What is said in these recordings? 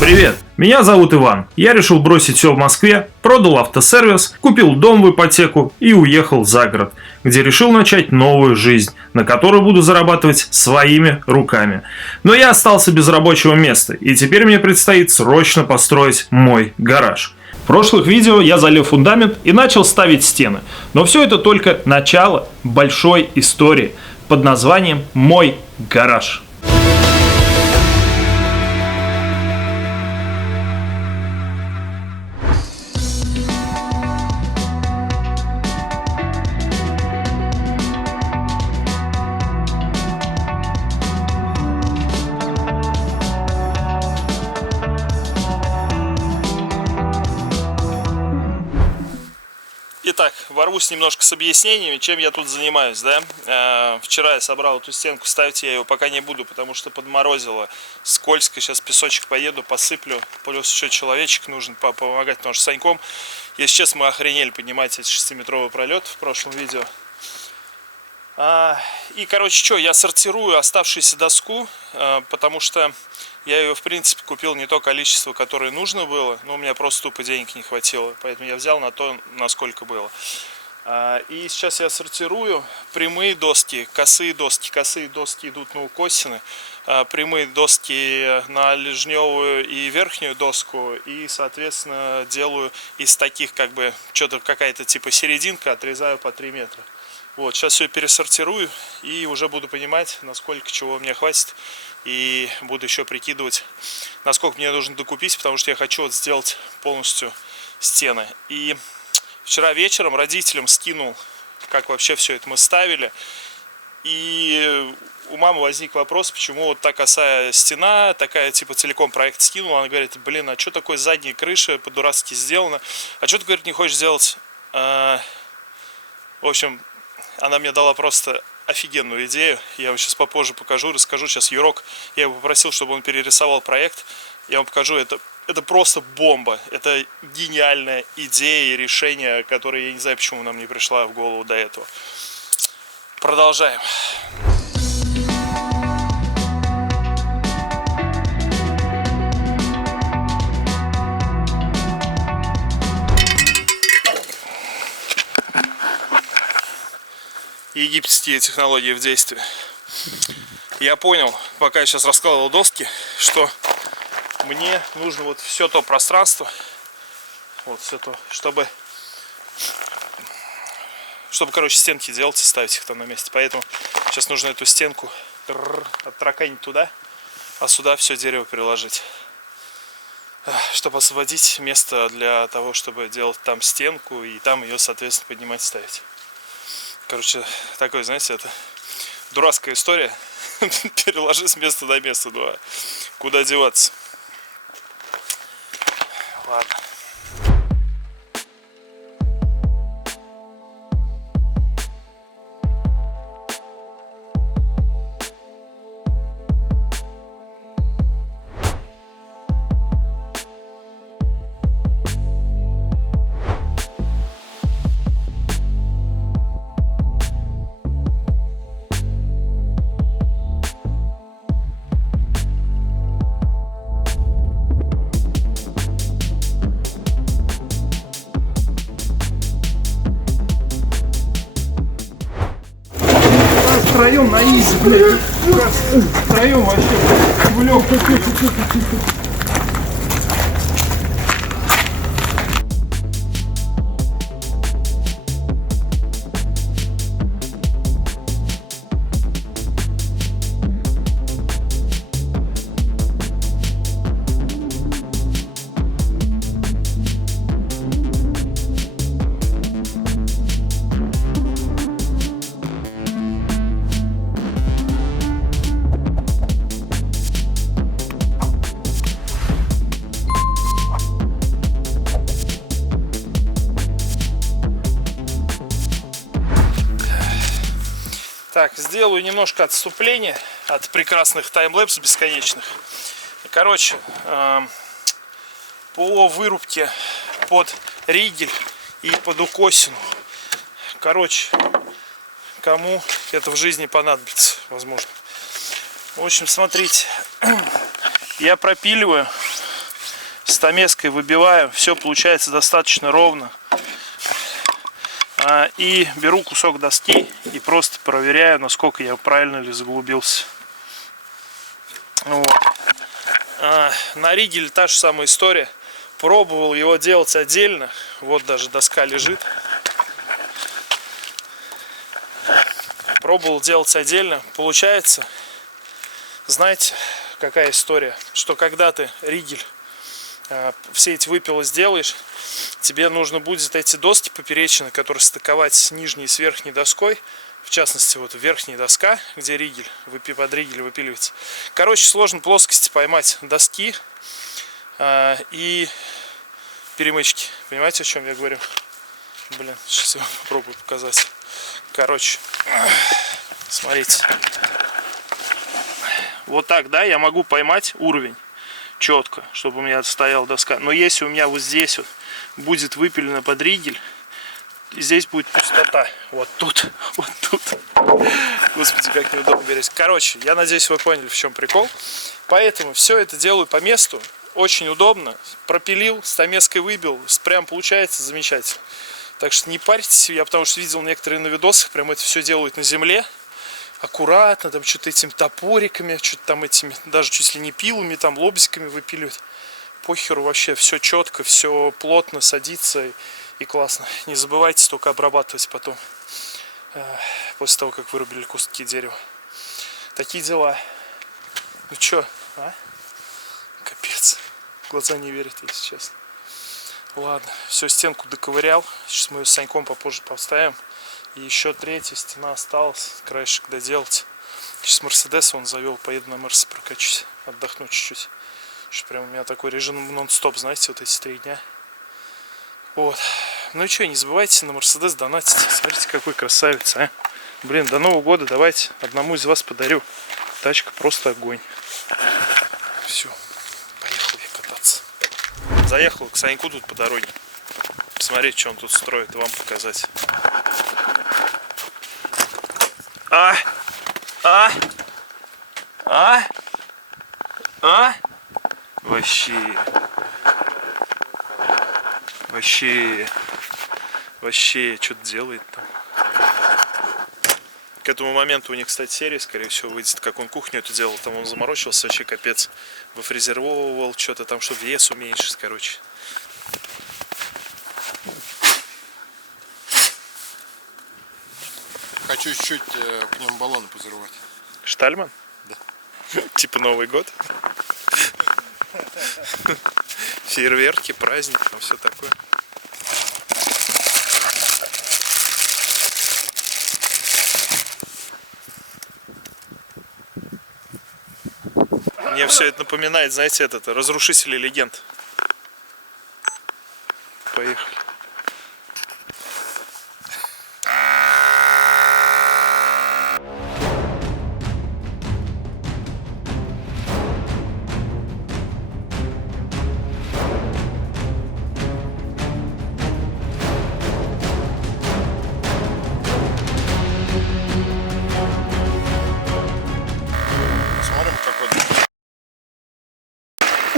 Привет, меня зовут Иван. Я решил бросить все в Москве, продал автосервис, купил дом в ипотеку и уехал за город, где решил начать новую жизнь, на которой буду зарабатывать своими руками. Но я остался без рабочего места, и теперь мне предстоит срочно построить мой гараж. В прошлых видео я залил фундамент и начал ставить стены, но все это только начало большой истории под названием «Мой гараж». Итак, ворвусь немножко с объяснениями, чем я тут занимаюсь, да. Вчера я собрал эту стенку, ставить я ее пока не буду, потому что подморозило, скользко, сейчас песочек поеду, посыплю, плюс еще человечек нужен помогать, потому что с Саньком, если честно, мы охренели поднимать эти 6-метровый пролет в прошлом видео. И, короче, что, я сортирую оставшуюся доску, потому что я ее, в принципе, купил не то количество, которое нужно было, но у меня просто тупо денег не хватило, поэтому я взял на то, насколько было. И сейчас я сортирую прямые доски, косые доски идут на укосины, прямые доски на лежневую и верхнюю доску, и, соответственно, делаю из таких, как бы, что-то какая-то типа серединка, отрезаю по 3 метра. Вот, сейчас все пересортирую и уже буду понимать, насколько чего мне хватит. И буду еще прикидывать, насколько мне нужно докупить, потому что я хочу вот сделать полностью стены. И вчера вечером родителям скинул, как вообще все это мы ставили. И у мамы возник вопрос, почему вот та косая стена, такая типа целиком проект скинула. Она говорит, блин, а что такое задняя крыша, по-дурацки сделано? А что ты, говорит, не хочешь сделать? В общем, она мне дала просто офигенную идею. Я вам сейчас попозже покажу, расскажу. Сейчас Юрок, я его попросил, чтобы он перерисовал проект. Я вам покажу, это просто бомба. Это гениальная идея и решение, которое я не знаю, почему нам не пришла в голову до этого. Продолжаем. Египетские технологии в действии. Я понял, пока я сейчас раскладывал доски, что мне нужно вот все то пространство, вот все то, чтобы, короче, стенки делать и ставить их там на месте. Поэтому сейчас нужно эту стенку оттраканить туда, а сюда все дерево переложить, чтобы освободить место для того, чтобы делать там стенку и там ее, соответственно, поднимать, ставить. Короче, такой, знаете, это дурацкая история. Переложи с места на место, ну а куда деваться? Ладно. Втроем на изи, блядь. Втроем вообще в легкую. Так, сделаю немножко отступления от прекрасных таймлэпс бесконечных. Короче, по вырубке под ригель и под укосину. Короче, кому это в жизни понадобится, возможно. В общем, смотрите, я пропиливаю стамеской выбиваю, все получается достаточно ровно. И беру кусок доски и просто проверяю, насколько я правильно ли заглубился. Вот. На ригеле та же самая история. Пробовал его делать отдельно. Вот даже доска лежит. Пробовал делать отдельно. Получается, знаете, какая история? Что когда ты ригель, все эти выпилы сделаешь, тебе нужно будет эти доски поперечины, которые стыковать с нижней и с верхней доской. В частности, вот верхняя доска, где ригель, под ригель выпиливается. Короче, сложно плоскости поймать доски и перемычки. Понимаете, о чем я говорю? Блин, сейчас я вам попробую показать. Короче, смотрите. Вот так, да, я могу поймать уровень четко, чтобы у меня стояла доска. Но если у меня вот здесь вот будет выпилено под ригель, здесь будет пустота. Вот тут, вот тут. Господи, как неудобно берись. Короче, я надеюсь, вы поняли, в чем прикол. Поэтому все это делаю по месту. Очень удобно. Пропилил, стамеской выбил. Прям получается замечательно. Так что не парьтесь. Я потому что видел некоторые на видосах, прям это все делают на земле. Аккуратно, там что-то этими топориками, что-то там этими, даже чуть ли не пилами, там лобзиками выпиливают. Похеру вообще, все четко, все плотно садится и классно. Не забывайте только обрабатывать потом, после того, как вырубили куски дерева. Такие дела. Ну чё, а? Капец. Глаза не верят, если честно. Ладно, все, стенку доковырял. Сейчас мы ее с Саньком попозже поставим. И еще третья стена осталась. Краешек доделать. Сейчас Мерседес он завел. Поеду на Мерсе прокачусь. Отдохну чуть-чуть. Что прям у меня такой режим нон-стоп, знаете, вот эти 3 дня. Вот. Ну и что, не забывайте на Мерседес донатить. Смотрите, какой красавец, а. Блин, до Нового года давайте одному из вас подарю. Тачка просто огонь. Все, поехал я кататься. Заехал к Саньку тут по дороге. Посмотреть, что он тут строит, и вам показать. Вообще, что-то делает там. К этому моменту у них, кстати, серия, скорее всего, выйдет, как он кухню это делал. Там он заморочился, вообще капец. Выфрезеровывал что-то там, чтобы вес уменьшить, короче. Хочу чуть-чуть пневмобаллоны позорвать. Штальман? Да. Типа Новый год. Фейерверки, праздник, там все такое. Мне все это напоминает, знаете, разрушители легенд. Поехали.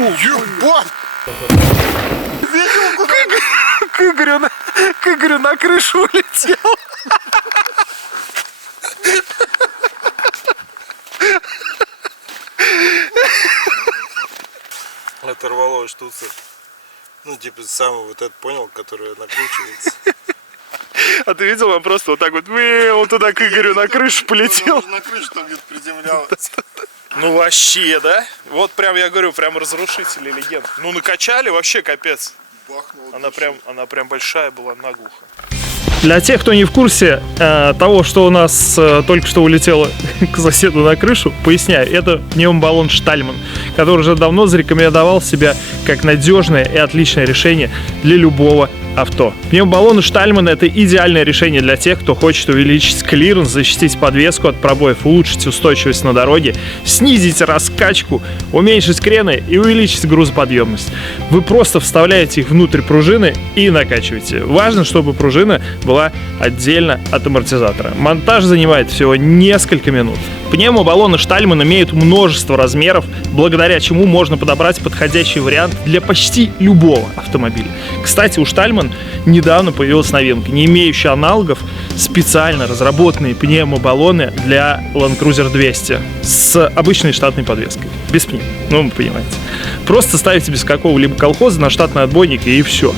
Ебать! Видел, к Игорю на крышу улетел. Оторвало штуцер. Ну, типа, самый вот этот, понял, который накручивается. А ты видел, он просто вот так вот, он туда к Игорю на крышу полетел. На крышу там где-то приземлялось. Ну вообще, да? Вот прям, я говорю, прям разрушители легенд. Ну накачали, вообще капец. Она прям большая была, наглухо. Для тех, кто не в курсе того, что у нас только что улетело к соседу на крышу, поясняю, это пневмобаллон Штальман, который уже давно зарекомендовал себя как надежное и отличное решение для любого авто. Пневмобаллоны Штальман — это идеальное решение для тех, кто хочет увеличить клиренс, защитить подвеску от пробоев, улучшить устойчивость на дороге, снизить раскачку, уменьшить крены и увеличить грузоподъемность. Вы просто вставляете их внутрь пружины и накачиваете. Важно, чтобы пружина была отдельно от амортизатора. Монтаж занимает всего несколько минут. Пневмобаллоны Штальман имеют множество размеров, благодаря чему можно подобрать подходящий вариант вариант для почти любого автомобиля. Кстати, у Штальман недавно появилась новинка, не имеющая аналогов, специально разработанные пневмобаллоны для Land Cruiser 200 с обычной штатной подвеской, без пневм, ну вы понимаете. Просто ставите без какого-либо колхоза на штатный отбойник и все.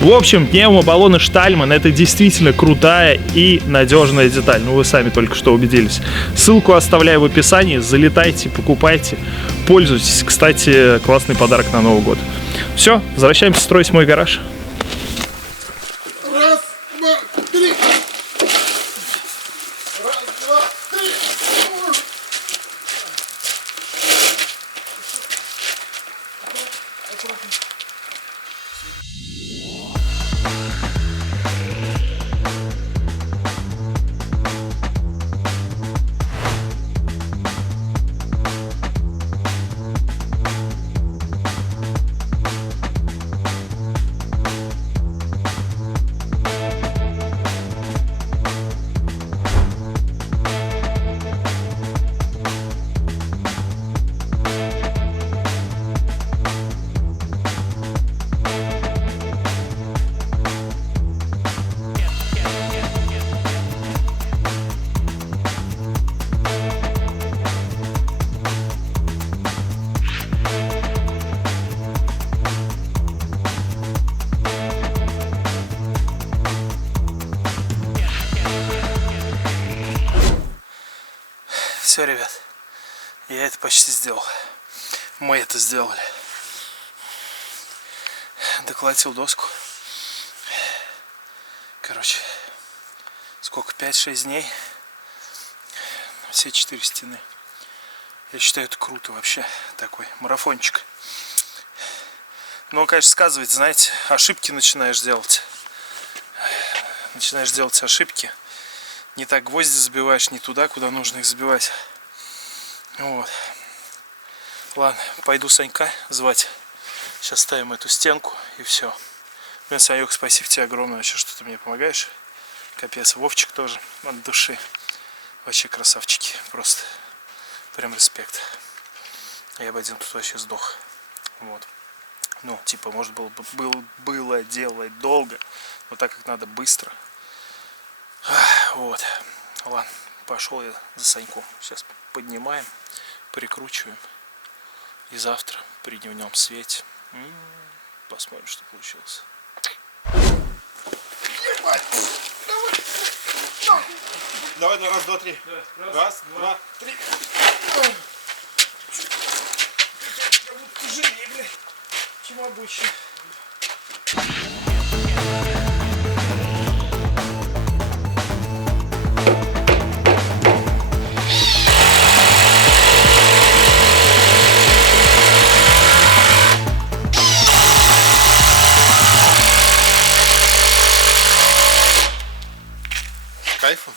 В общем, пневмобаллоны Штальман — это действительно крутая и надежная деталь. Ну, вы сами только что убедились. Ссылку оставляю в описании. Залетайте, покупайте, пользуйтесь. Кстати, классный подарок на Новый год. Все, возвращаемся строить мой гараж. Раз, два, три. Раз, два, три. Все, ребят, я это почти сделал. Мы это сделали. Доколотил доску. Короче, сколько? 5-6 дней. Все 4 стены. Я считаю, это круто вообще. Такой марафончик. Но, конечно, сказывается, знаете, ошибки начинаешь делать. Начинаешь делать ошибки. Не так гвозди забиваешь, не туда, куда нужно их забивать. Вот. Ладно, пойду Санька звать. Сейчас ставим эту стенку и все. Блин, Санек, спасибо тебе огромное, вообще, что ты мне помогаешь. Капец, Вовчик тоже от души. Вообще красавчики, просто прям респект. Я бы один тут вообще сдох. Вот. Ну, типа, может было делать долго, но так как надо быстро. Вот. Ладно, пошел я за Саньком. Сейчас поднимаем, прикручиваем. И завтра при дневном свете посмотрим, что получилось. Давай на раз, два, три. Раз, два, три. Как будто тяжелее, блядь, чем обычно. Кайфом.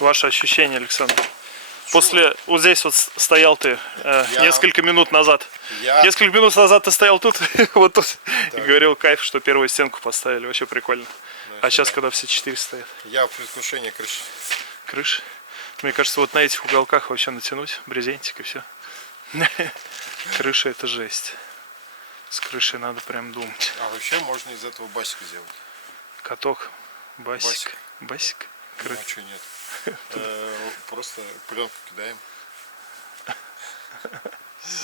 Ваши ощущения, Александр? После, вот здесь вот стоял ты несколько минут назад. Несколько минут назад ты стоял тут, вот тут, и говорил, кайф, что первую стенку поставили, вообще прикольно. А сейчас, когда все 4 стоят. Я в предвкушении крыши. Крыша? Мне кажется, вот на этих уголках вообще натянуть брезентик и все. Крыша — это жесть. С крышей надо прям думать. А вообще можно из этого басика сделать. Каток, басик. Басик? Ну, а что нет? Просто пленку кидаем.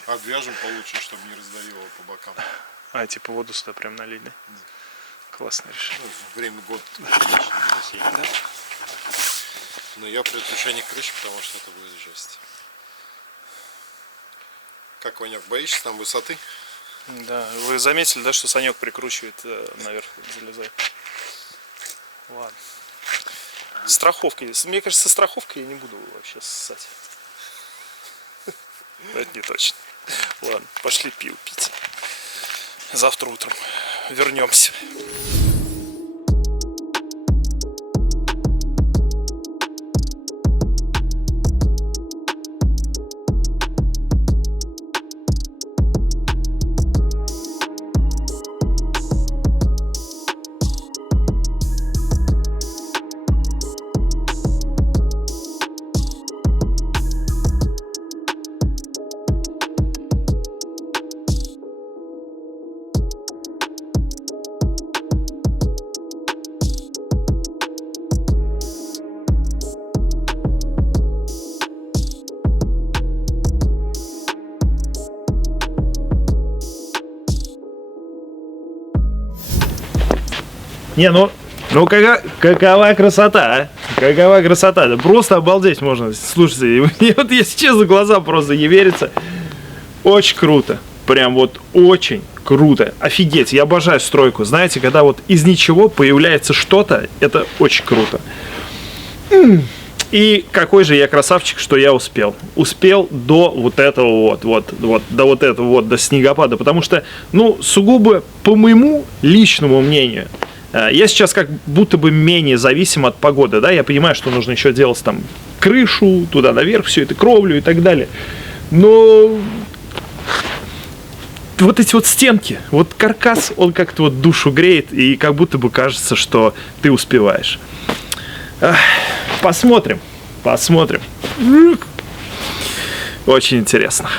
Обвяжем получше, чтобы не раздавило по бокам. А, типа воду сюда прям налить, да? Классное решение. Ну, время года, да? Но я предпочитаю крыши, потому что это будет жесть. Как, Ванек, боишься там высоты? Да, вы заметили, да, что Санек прикручивает наверх, залезает. Ладно. Страховка. Мне кажется, со страховкой я не буду вообще ссать. Это не точно. Ладно, пошли пиво пить. Завтра утром вернемся. Не, ну какова красота, а? Какова красота, да просто обалдеть можно. Слушайте, мне вот если честно, глаза просто не верится. Очень круто, прям вот очень круто, офигеть, я обожаю стройку. Знаете, когда вот из ничего появляется что-то, это очень круто. И какой же я красавчик, что я успел до вот этого до снегопада, потому что, ну, сугубо по моему личному мнению, я сейчас как будто бы менее зависим от погоды, да, я понимаю, что нужно еще делать там крышу, туда наверх, все это, кровлю и так далее, но вот эти вот стенки, вот каркас, он как-то вот душу греет, и как будто бы кажется, что ты успеваешь. Посмотрим. Очень интересно.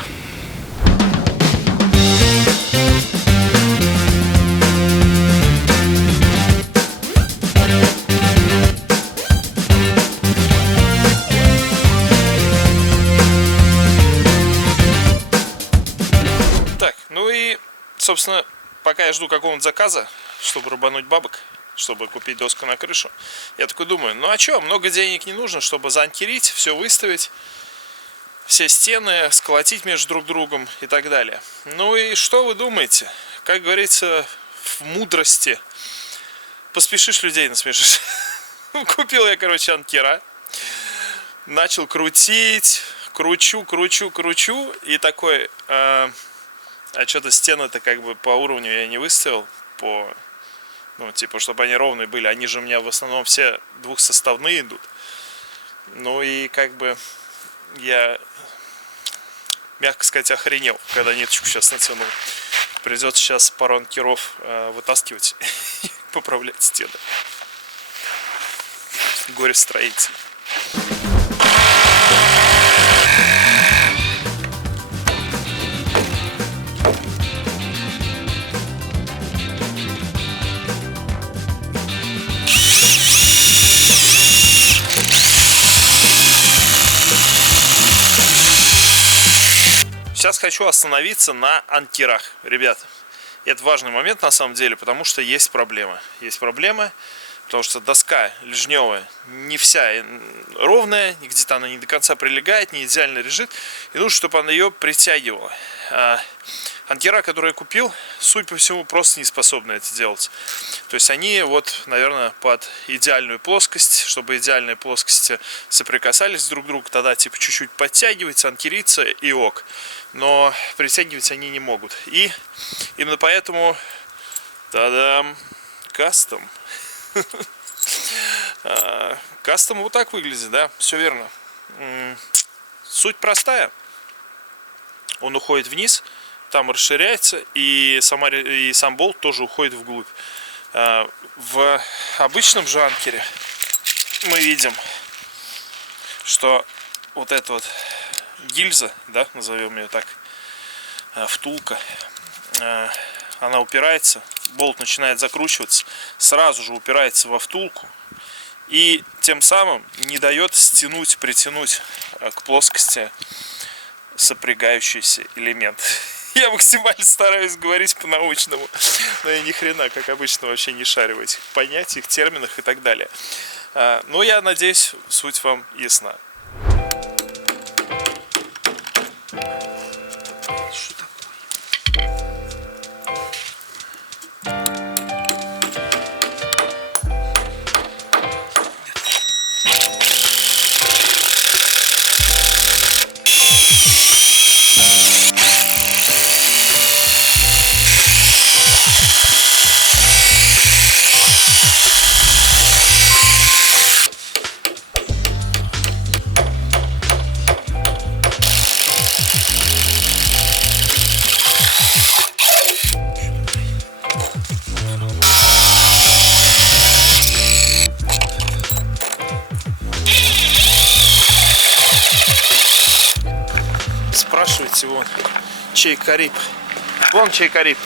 Так, ну и, собственно, пока я жду какого-нибудь заказа, чтобы рубануть бабок, чтобы купить доску на крышу, я такой думаю, ну а что, много денег не нужно, чтобы заанкерить, все выставить, все стены сколотить между друг другом и так далее. Ну и что вы думаете? Как говорится, в мудрости поспешишь, людей насмешишь. Купил я, короче, анкера, начал крутить, кручу, и такой, а что-то стены-то как бы по уровню я не выставил, ну, типа, чтобы они ровные были. Они же у меня в основном все двухсоставные идут. Ну и как бы я, мягко сказать, охренел, когда ниточку сейчас натянул. Придется сейчас пару анкеров вытаскивать и поправлять стены. Горе-строитель. Сейчас хочу остановиться на анкерах, ребят. Это важный момент на самом деле, потому что есть проблема. Потому что доска лежневая не вся ровная, где-то она не до конца прилегает, не идеально лежит. И нужно, чтобы она ее притягивала. Анкера, которые я купил, судя по всему, просто не способны это делать. То есть они вот, наверное, под идеальную плоскость, чтобы идеальные плоскости соприкасались друг к другу, тогда типа чуть-чуть подтягивается, анкерится и ок. Но притягивать они не могут. И именно поэтому, та-дам, кастом. Кастом вот так выглядит, да, все верно. Суть простая. Он уходит вниз, там расширяется, и сам болт тоже уходит вглубь. В обычном же анкере мы видим, что вот эта вот гильза, да, назовем ее так, втулка, она упирается, болт начинает закручиваться, сразу же упирается во втулку и тем самым не дает притянуть к плоскости сопрягающийся элемент. Я максимально стараюсь говорить по-научному, но я ни хрена, как обычно, вообще не шарю в этих понятиях, терминах и так далее. Но я надеюсь, суть вам ясна. Что такое? Спрашивайте вон, чей Кариб. Вон чей Кариб.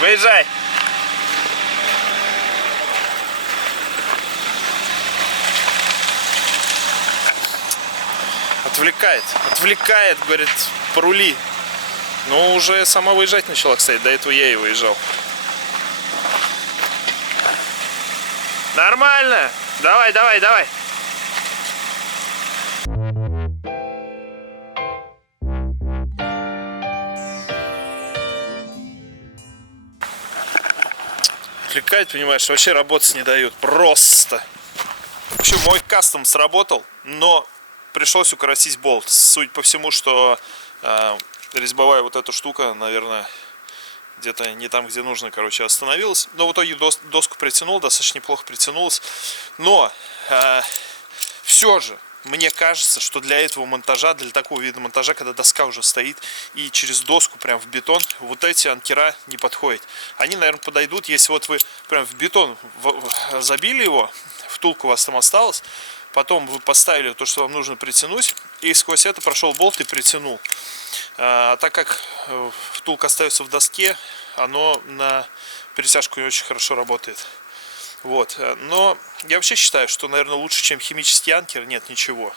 Выезжай. Отвлекает, говорит, порули. Но уже сама выезжать начала, кстати, до этого я и выезжал. Нормально. Давай. Отвлекает, понимаешь, вообще работать не дают. Просто. В общем, мой кастом сработал, но пришлось укоротить болт. Суть по всему, что резьбовая вот эта штука, наверное, где-то не там, где нужно, короче, остановилась. Но в итоге доску притянул, достаточно неплохо притянулась. Но все же, мне кажется, что для этого монтажа, для такого вида монтажа, когда доска уже стоит и через доску прям в бетон, вот эти анкера не подходят. Они, наверное, подойдут, если вот вы прям в бетон забили его, втулка у вас там осталась, потом вы поставили то, что вам нужно притянуть, и сквозь это прошел болт и притянул. А так как втулка остается в доске, оно на перетяжку не очень хорошо работает. Вот. Но я вообще считаю, что, наверное, лучше, чем химический анкер, нет ничего.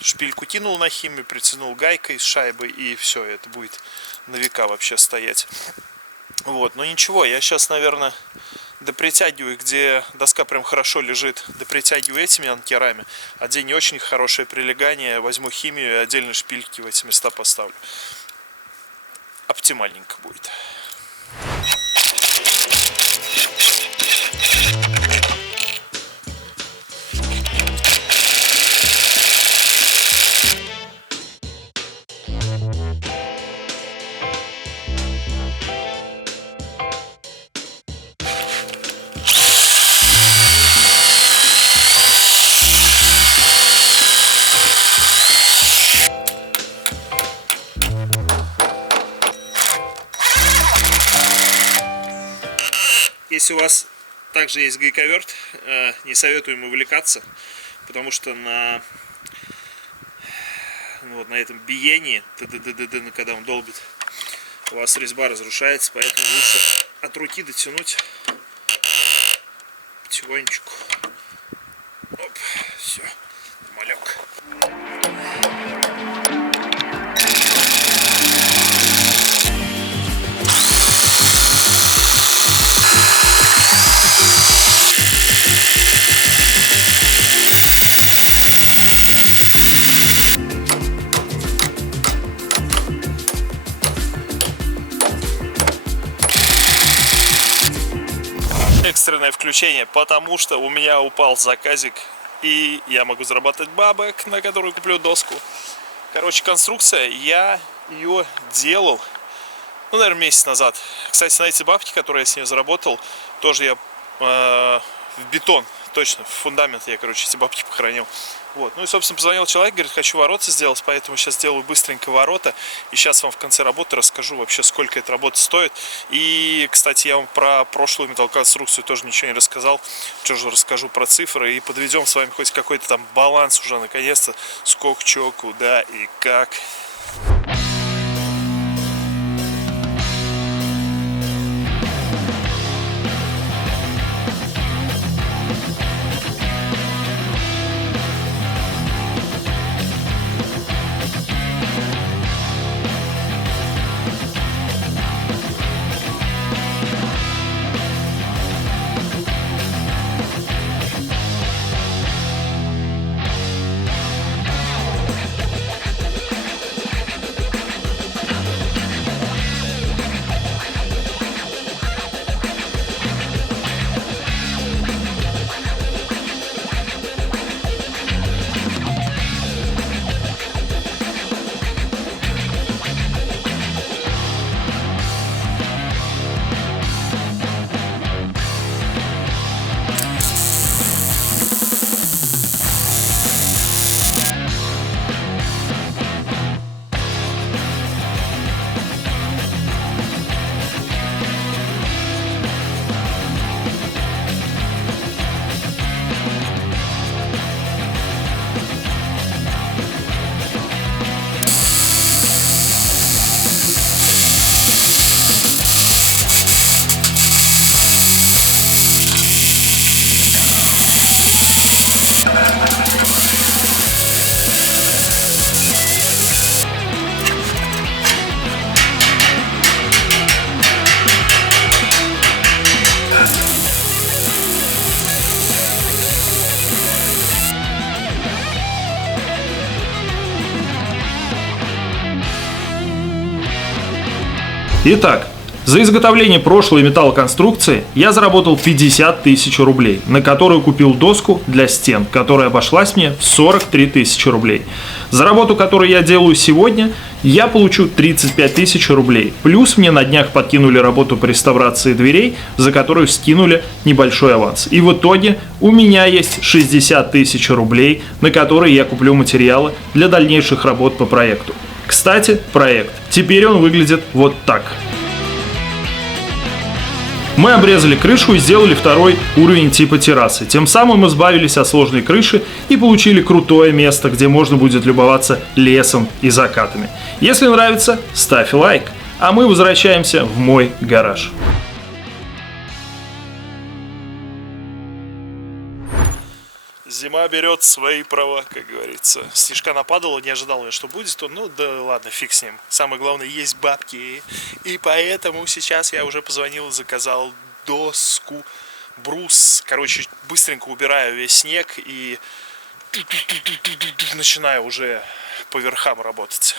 Шпильку кинул на химию, притянул гайкой с шайбой, и все, это будет на века вообще стоять. Вот, но ничего, я сейчас, наверное, допритягиваю, где доска прям хорошо лежит, допритягиваю этими анкерами, а где не очень хорошее прилегание, возьму химию и отдельно шпильки в эти места поставлю. Оптимальненько будет. Если у вас также есть гайковерт, не советую ему увлекаться, потому что на этом биении, когда он долбит, у вас резьба разрушается, поэтому лучше от руки дотянуть потихонечку. Оп, все, малек. Экстренное включение, потому что у меня упал заказик, и я могу зарабатывать бабок, на которую куплю доску. Короче, конструкция, я ее делал, наверное, месяц назад. Кстати, на эти бабки, которые я с ней заработал, тоже я в бетон, точно, в фундамент я, короче, эти бабки похоронил. Вот. Ну и, собственно, позвонил человек, говорит, хочу ворота сделать, поэтому сейчас сделаю быстренько ворота. И сейчас вам в конце работы расскажу вообще, сколько эта работа стоит. И, кстати, я вам про прошлую металлоконструкцию тоже ничего не рассказал. Тоже расскажу про цифры и подведем с вами хоть какой-то там баланс уже, наконец-то, сколько, чего, куда и как. Итак, за изготовление прошлой металлоконструкции я заработал 50 тысяч рублей, на которую купил доску для стен, которая обошлась мне в 43 тысячи рублей. За работу, которую я делаю сегодня, я получу 35 тысяч рублей. Плюс мне на днях подкинули работу по реставрации дверей, за которую скинули небольшой аванс. И в итоге у меня есть 60 тысяч рублей, на которые я куплю материалы для дальнейших работ по проекту. Кстати, проект. Теперь он выглядит вот так. Мы обрезали крышу и сделали второй уровень типа террасы. Тем самым избавились от сложной крыши и получили крутое место, где можно будет любоваться лесом и закатами. Если нравится, ставь лайк. А мы возвращаемся в мой гараж. Зима берет свои права, как говорится. Снежка нападала, не ожидал я, что будет он. Ну да ладно, фиг с ним. Самое главное, есть бабки. И поэтому сейчас я уже позвонил, заказал доску, брус. Короче, быстренько убираю весь снег и начинаю уже по верхам работать.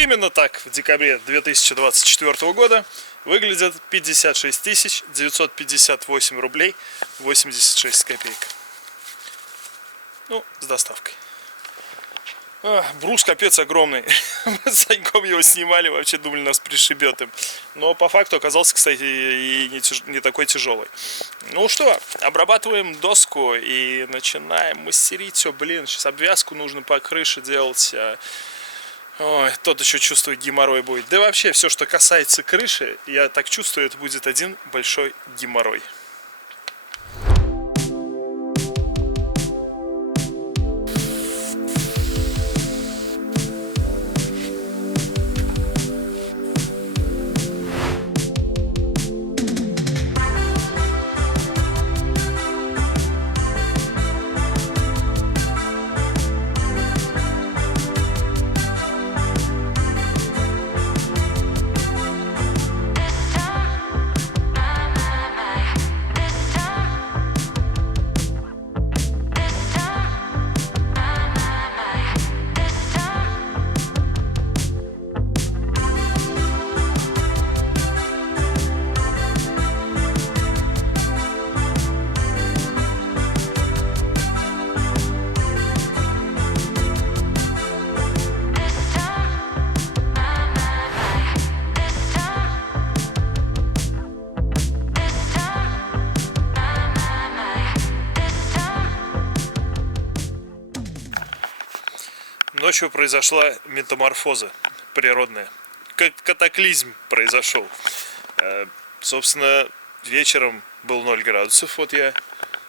Именно так в декабре 2024 года выглядят 56 958 рублей 86 копеек. Ну, с доставкой. Брус капец огромный. Мы с Саньком его снимали, вообще думали, нас пришибет им. Но по факту оказался, кстати, и не такой тяжелый. Ну что, обрабатываем доску и начинаем мастерить все. Блин, сейчас обвязку нужно по крыше делать. Ой, тот еще чувствует, геморрой будет. Да вообще, все, что касается крыши, я так чувствую, это будет один большой геморрой. Ночью произошла метаморфоза природная. Катаклизм произошел. Собственно, вечером был 0 градусов, вот я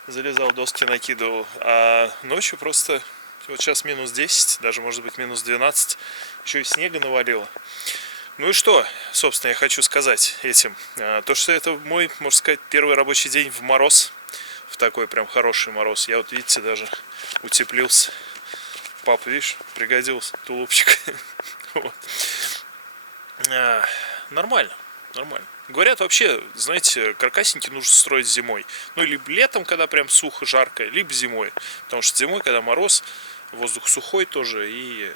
залезал, доски накидывал. А ночью просто, вот сейчас минус 10, даже может быть минус 12, еще и снега навалило. Ну и что, собственно, я хочу сказать этим. То, что это мой, можно сказать, первый рабочий день в мороз. В такой прям хороший мороз. Я вот, видите, даже утеплился. Папа, видишь, пригодился тулупчик. Вот. Нормально, нормально. Говорят, вообще, знаете, каркасники нужно строить зимой. Ну, либо летом, когда прям сухо, жарко, либо зимой. Потому что зимой, когда мороз, воздух сухой тоже, и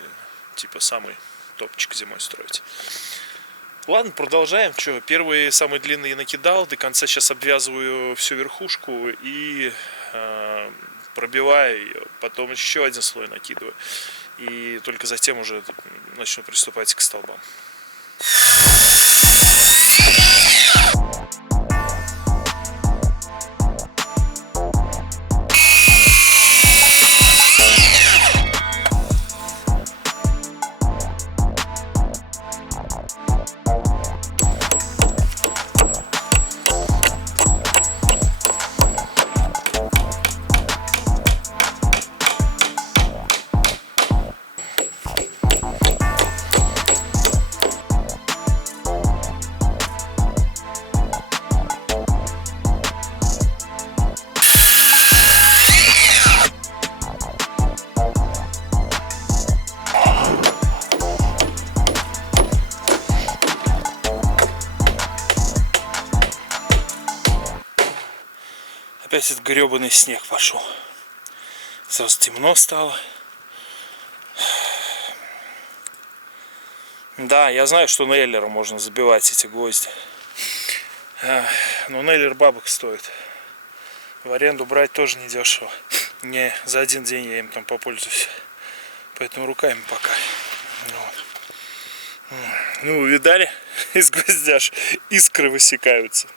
типа самый топчик зимой строить. Ладно, продолжаем. Что, первые самые длинные накидал. До конца сейчас обвязываю всю верхушку и пробиваю ее. Потом еще один слой накидываю. И только затем уже начну приступать к столбам. Опять этот гребаный снег пошел. Сразу темно стало. Да, я знаю, что нейлером можно забивать эти гвозди. Но нейлер бабок стоит. В аренду брать тоже не дешево. Не за один день я им там попользуюсь. Поэтому руками пока. Вот. Ну, видали? Из гвоздя аж искры высекаются.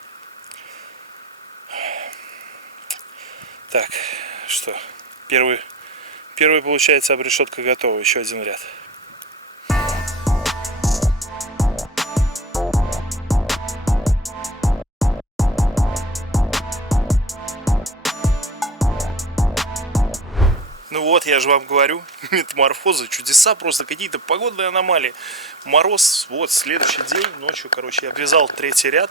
Так, что? Первый получается, обрешетка готова. Еще один ряд. Ну вот, я же вам говорю, метаморфозы, чудеса, просто какие-то погодные аномалии. Мороз, вот, следующий день, ночью, короче, я обвязал 3-й ряд.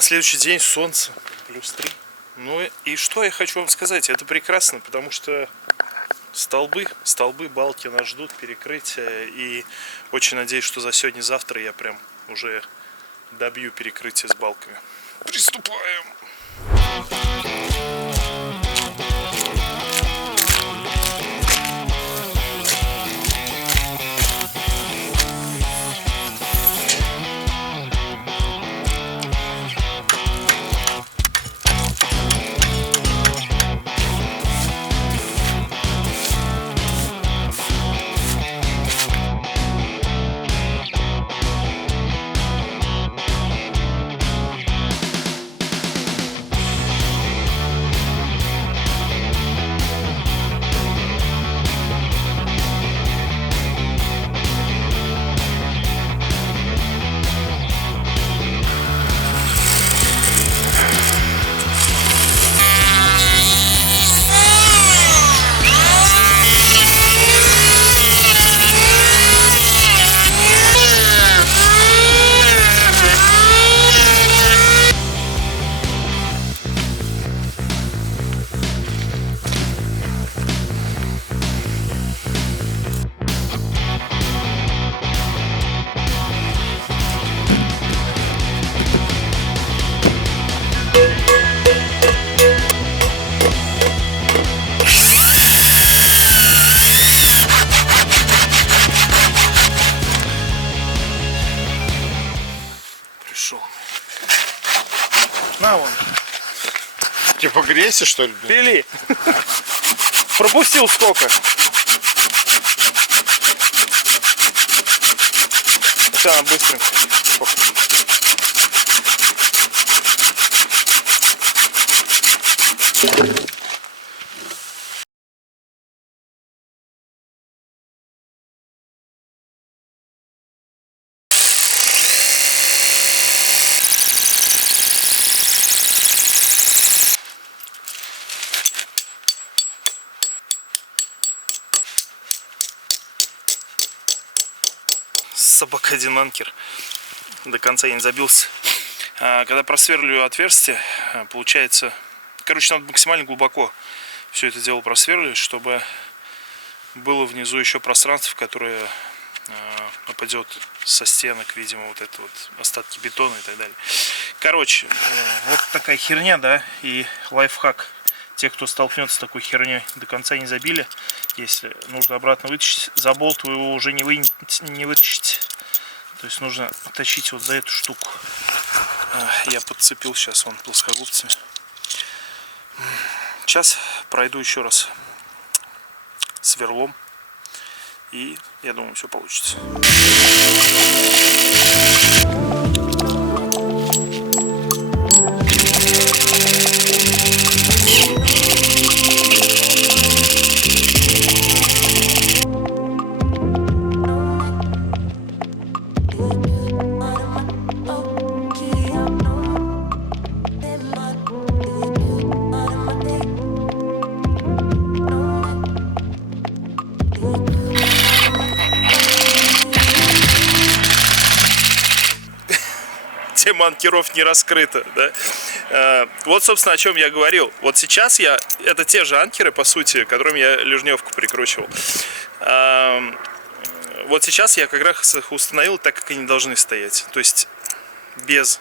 Следующий день солнце, +3. Ну и что я хочу вам сказать, это прекрасно, потому что столбы, балки нас ждут, перекрытия. И очень надеюсь, что за сегодня-завтра я прям уже добью перекрытие с балками. Приступаем! На вон. Типа грейся, что ли? Пили. Пропустил сколько? Сейчас она быстренько. Собака один анкер. До конца я не забился. Когда просверливаю отверстие, получается... Короче, надо максимально глубоко все это дело просверливать, чтобы было внизу еще пространство, которое нападет со стенок, видимо, вот это вот остатки бетона и так далее. Короче, вот такая херня, да, и лайфхак. Те, кто столкнется с такой херней, до конца не забили. Если нужно обратно вытащить, за болт вы его уже не вытащите. То есть нужно тащить вот за эту штуку. Я подцепил сейчас вон плоскогубцами. Сейчас пройду еще раз сверлом. И я думаю, все получится. Тема анкеров не раскрыта, да? Вот, собственно, о чем я говорил. Вот сейчас это те же анкеры, по сути, которыми я ливневку прикручивал. Вот сейчас я как раз их установил так, как они должны стоять. То есть без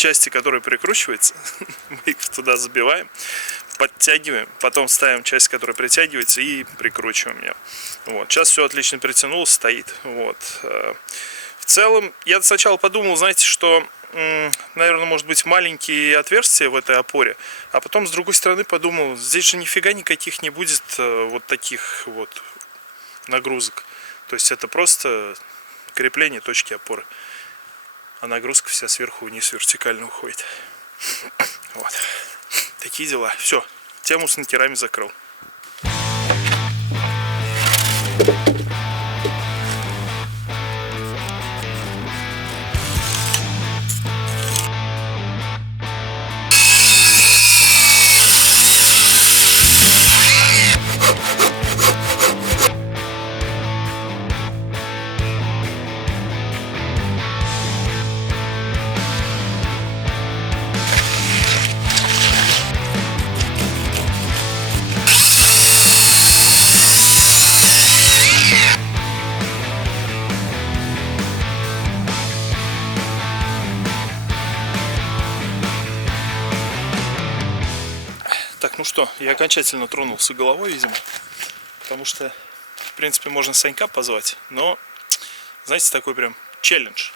части, которые прикручиваются, мы их туда забиваем, подтягиваем, потом ставим часть, которая притягивается, и прикручиваем ее. Вот. Сейчас все отлично притянулось, стоит. Вот. В целом, я сначала подумал, знаете, что, наверное, может быть маленькие отверстия в этой опоре, а потом с другой стороны подумал, здесь же нифига никаких не будет вот таких вот нагрузок. То есть это просто крепление точки опоры, а нагрузка вся сверху вниз вертикально уходит. Вот. Такие дела. Все, тему с анкерами закрыл. Так, ну что, я окончательно тронулся головой, видимо, потому что, в принципе, можно Санька позвать, но, знаете, такой прям челлендж.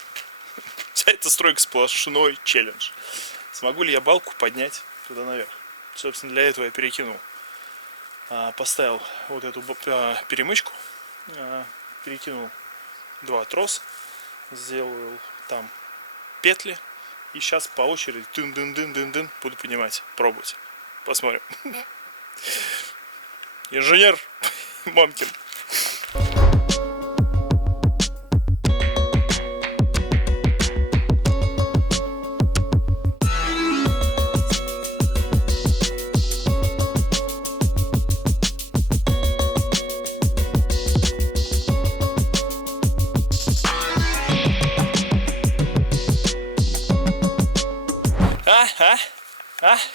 Вся эта стройка сплошной челлендж. Смогу ли я балку поднять туда наверх? Собственно, для этого я перекинул, поставил вот эту перемычку, перекинул 2 троса, сделал там петли, и сейчас по очереди дын-дын-дын-дын-дын буду поднимать, пробовать. Посмотрим. Инженер Мамкин.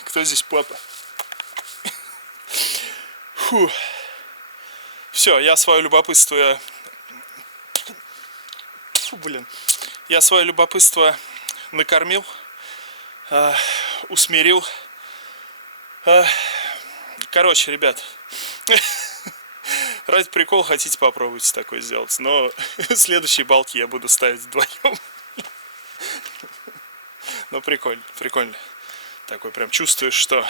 Кто здесь папа? Фу. Все, я свое любопытство... Фу, блин. Я свое любопытство накормил, усмирил. Короче, ребят, ради прикола хотите попробовать такое сделать, но следующие балки я буду ставить вдвоем. Ну, прикольно, прикольно. Такой прям чувствуешь, что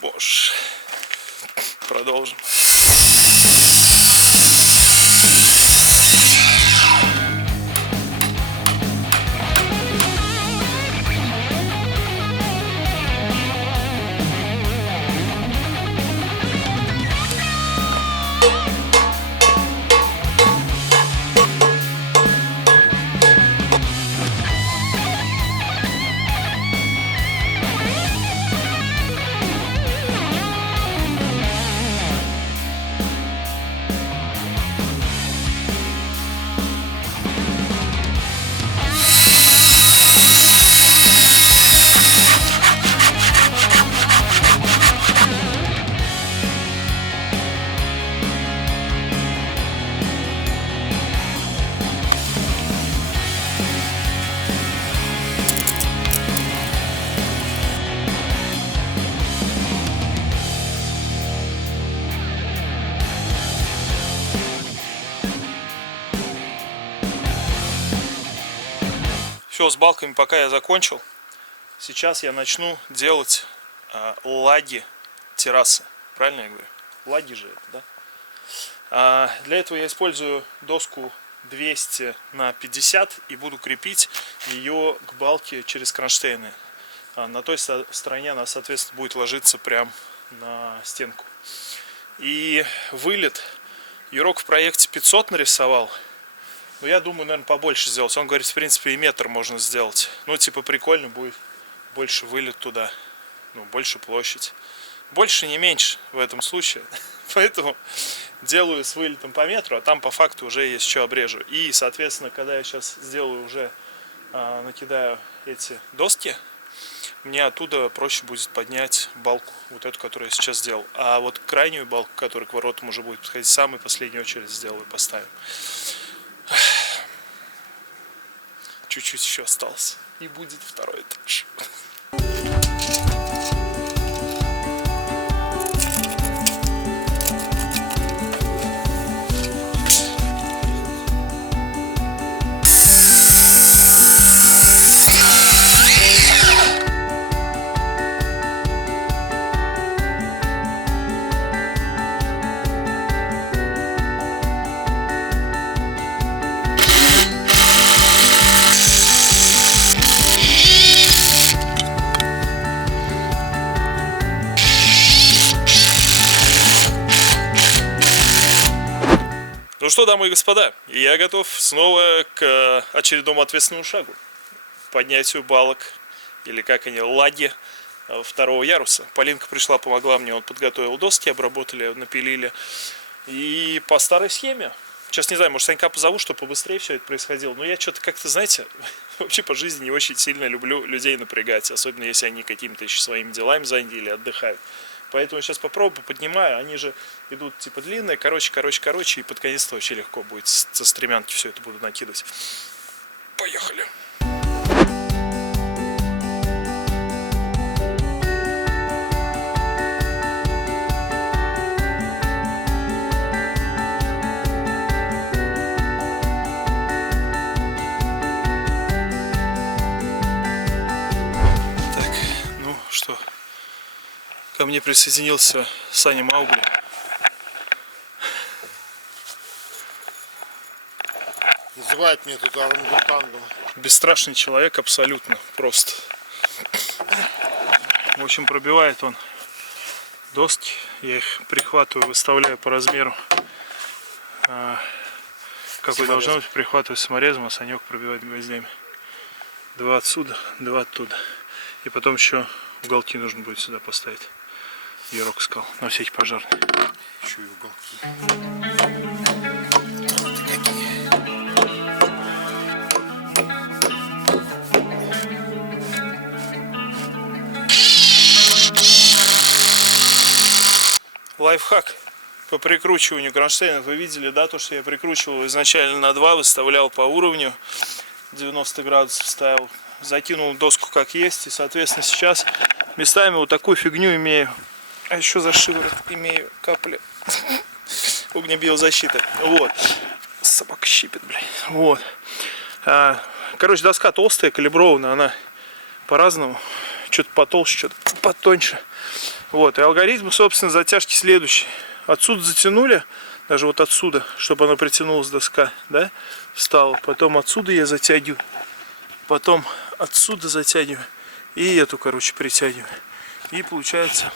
боже. Продолжим. Все, с балками пока я закончил. Сейчас я начну делать лаги террасы. Правильно я говорю? Лаги же это, да? Для этого я использую доску 200 на 50 и буду крепить ее к балке через кронштейны. На той стороне она, соответственно, будет ложиться прям на стенку. И вылет Юрок в проекте 500 нарисовал. Но я думаю, наверное, побольше сделать. Он говорит, в принципе, и метр можно сделать. Ну, типа, прикольно будет. Больше вылет туда. Ну, больше площадь. Больше, не меньше в этом случае. Поэтому делаю с вылетом по метру, а там по факту уже есть что обрежу. И, соответственно, когда я сейчас сделаю уже, накидаю эти доски, мне оттуда проще будет поднять балку, вот эту, которую я сейчас сделал. А вот крайнюю балку, которая к воротам уже будет подходить, в самую последнюю очередь сделаю, поставим. чуть-чуть еще осталось. И будет второй этаж. Ну что, дамы и господа, я готов снова к очередному ответственному шагу. Поднятию балок, или как они, лаги второго яруса. Полинка пришла, помогла мне, он подготовил доски, обработали, напилили. И по старой схеме. Сейчас не знаю, может, Санька позову, чтобы побыстрее все это происходило. Но я что-то как-то, знаете, вообще по жизни не очень сильно люблю людей напрягать. Особенно если они какими-то еще своими делами заняты или отдыхают. Поэтому сейчас попробую, поднимаю. Они же идут типа длинные, короче. И под конец-то вообще легко будет. Со стремянки все это буду накидывать. Поехали. Ко мне присоединился Саня Маугли. Называют меня тут орангутангом. Бесстрашный человек абсолютно, просто. В общем, пробивает он доски. Я их прихватываю, выставляю по размеру. Какой должно быть, прихватываю саморезом, а Санек пробивает гвоздями. 2 отсюда, 2 оттуда. И потом еще уголки нужно будет сюда поставить. Ярок сказал, на всякий пожарный. Еще и уголки. Вот какие. Лайфхак по прикручиванию кронштейнов. Вы видели, да, то, что я прикручивал изначально на 2, выставлял по уровню, 90 градусов ставил, закинул доску как есть, и, соответственно, сейчас местами вот такую фигню имею. А еще за шиворот имею капли огнебиозащиты. Вот. Собака щипит, блядь. Вот. Короче, доска толстая, калибрована, она по-разному. Что-то потолще, что-то потоньше. Вот. И алгоритм, собственно, затяжки следующий. Отсюда затянули, даже вот отсюда, чтобы она притянулась доска, да, встала. Потом отсюда я затягиваю. Потом отсюда затягиваю. И эту, короче, притягиваю. И получается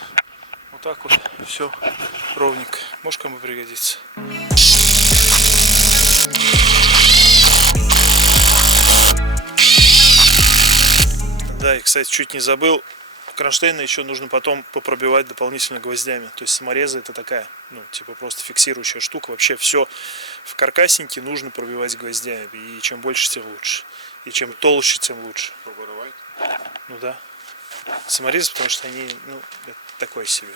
вот так вот все ровненько. Может, кому пригодится. Да, и, кстати, чуть не забыл. Кронштейны еще нужно потом попробивать дополнительно гвоздями. То есть саморезы это такая, ну, типа просто фиксирующая штука. Вообще все в каркасненьке нужно пробивать гвоздями. И чем больше, тем лучше. И чем толще, тем лучше. Поборывает? Ну да. Саморезы, потому что они, ну, это такое себе.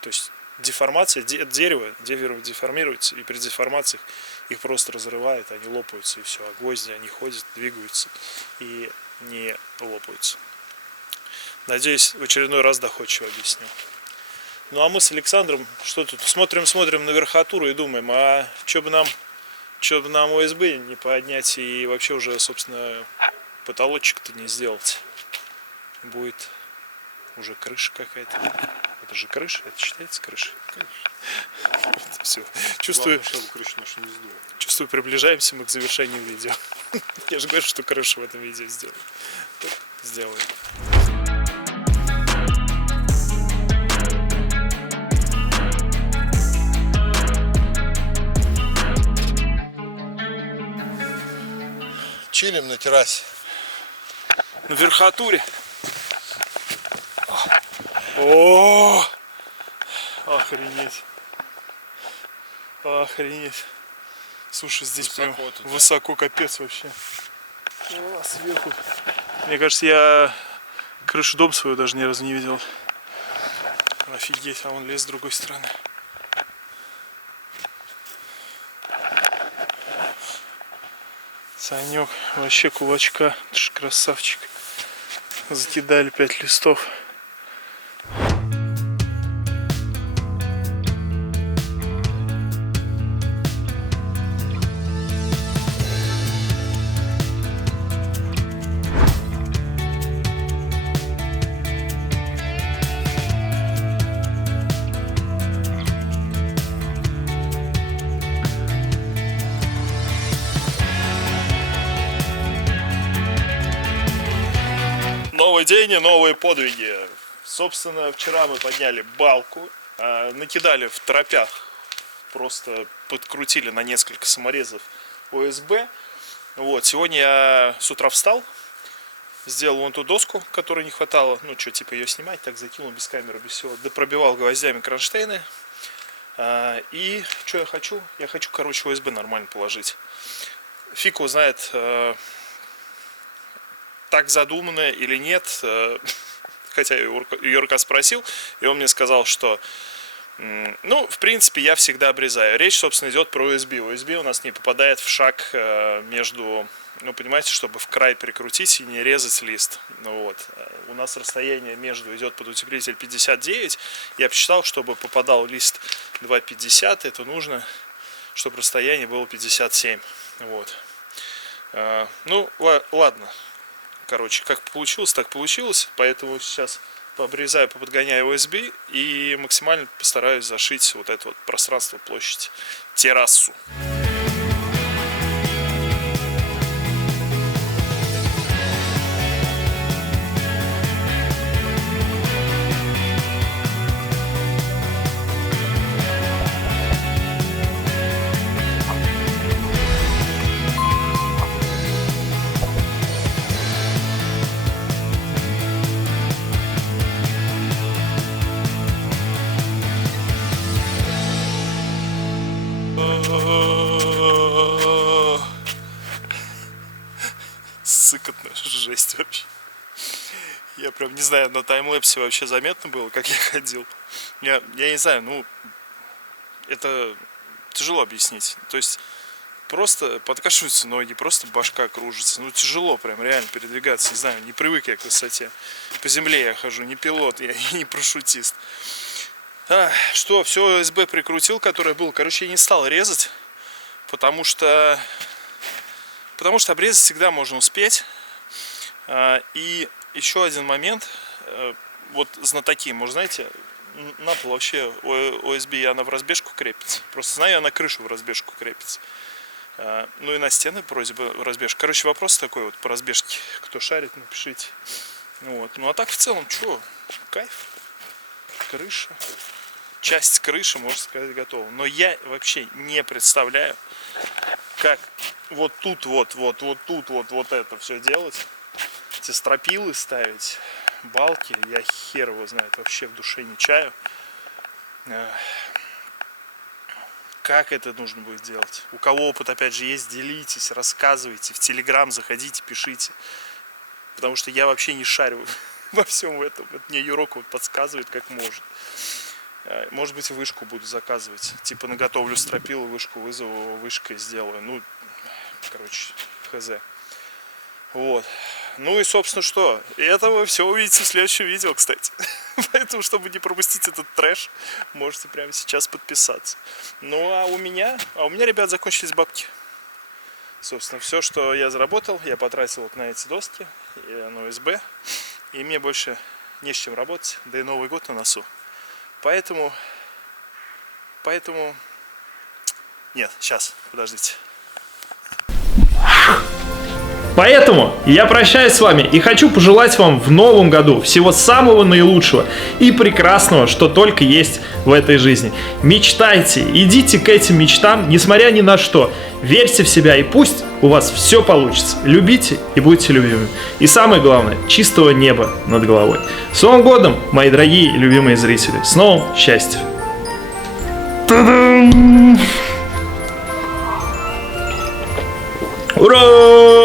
То есть деформация, дерево деформируется, и при деформациях их просто разрывает, они лопаются и все. А гвозди, они ходят, двигаются и не лопаются. Надеюсь, в очередной раз доходчиво объяснил. Ну а мы с Александром, что тут, смотрим на верхотуру и думаем, а что бы нам ОСБ не поднять и вообще уже, собственно, потолочек-то не сделать. Будет уже крыша какая-то. Это же крыша, это считается крышей. Конечно. Все. Чувствую, чтобы крышу нашу не сдуло. Чувствую, приближаемся мы к завершению видео. Я же говорю, что крышу в этом видео сделаем. Чилим на террасе. На верхотуре. О! Охренеть. Охренеть. Слушай, здесь высоко прям тут, высоко, капец вообще. О, сверху. Мне кажется, я крышу дома свою даже ни разу не видел. Офигеть, а он лес с другой стороны. Санек, вообще кулачка, ты ж красавчик. Закидали 5 листов. Новый день и новые подвиги. Собственно, вчера мы подняли балку, накидали в тропях, просто подкрутили на несколько саморезов ОСБ. Вот, сегодня я с утра встал, сделал вон ту доску, которой не хватало, ну что, типа ее снимать, так закинул без камеры, без всего, допробивал гвоздями кронштейны. И что я хочу? Я хочу, короче, ОСБ нормально положить. Фиг его знает, так задумано или нет, хотя я Юрка спросил, и он мне сказал, что, ну, в принципе, я всегда обрезаю. Речь, собственно, идет про USB. USB у нас не попадает в шаг между, ну, понимаете, чтобы в край прикрутить и не резать лист. Ну, вот. У нас расстояние между идет под утеплитель 59. Я посчитал, чтобы попадал лист 2,50, это нужно, чтобы расстояние было 57. Вот. Ну, ладно. Короче, как получилось, так получилось. Поэтому сейчас пообрезаю, поподгоняю USB и максимально постараюсь зашить вот это вот пространство, площадь, террасу. Сыкотно, жесть вообще. Я прям не знаю, на таймлэпсе вообще заметно было, как я ходил. Я не знаю, ну, это тяжело объяснить. То есть просто подкашиваются ноги, просто башка кружится. Ну, тяжело прям реально передвигаться, не знаю, не привык я к высоте. По земле я хожу, не пилот, я не парашютист. Что, все ОСБ прикрутил, которое было. Короче, я не стал резать, потому что обрезать всегда можно успеть. И еще один момент. Вот знатоки, может, знаете, на пол вообще ОСБ она в разбежку крепится. Просто знаю, она на крышу в разбежку крепится. Ну и на стены просьба в разбежку. Короче, вопрос такой вот по разбежке. Кто шарит, напишите. Вот. Ну а так в целом, что? Кайф. Крыша. Часть крыши, можно сказать, готова. Но я вообще не представляю, как вот тут вот это все делать. Эти стропилы ставить, балки, я хер его знает, вообще в душе не чаю. Как это нужно будет делать? У кого опыт, опять же, есть, делитесь, рассказывайте, в Телеграм заходите, пишите. Потому что я вообще не шарю во всем этом. Это мне Юрок вот подсказывает, как может. Может быть, вышку буду заказывать. Типа наготовлю стропилу, вышку вызову, вышкой сделаю. Ну, короче, хз. Вот. Ну и, собственно, что? Это вы все увидите в следующем видео, кстати. Поэтому, чтобы не пропустить этот трэш, можете прямо сейчас подписаться. Ну, а у меня, ребят, закончились бабки. Собственно, все, что я заработал, я потратил вот на эти доски, на ОСБ. И мне больше не с чем работать, да и Новый год на носу. Поэтому... Нет, сейчас, подождите. Поэтому я прощаюсь с вами и хочу пожелать вам в новом году всего самого наилучшего и прекрасного, что только есть в этой жизни. Мечтайте, идите к этим мечтам, несмотря ни на что. Верьте в себя и пусть у вас все получится. Любите и будьте любимыми. И самое главное, чистого неба над головой. С Новым годом, мои дорогие и любимые зрители. С новым счастьем. Та-дам! Ура!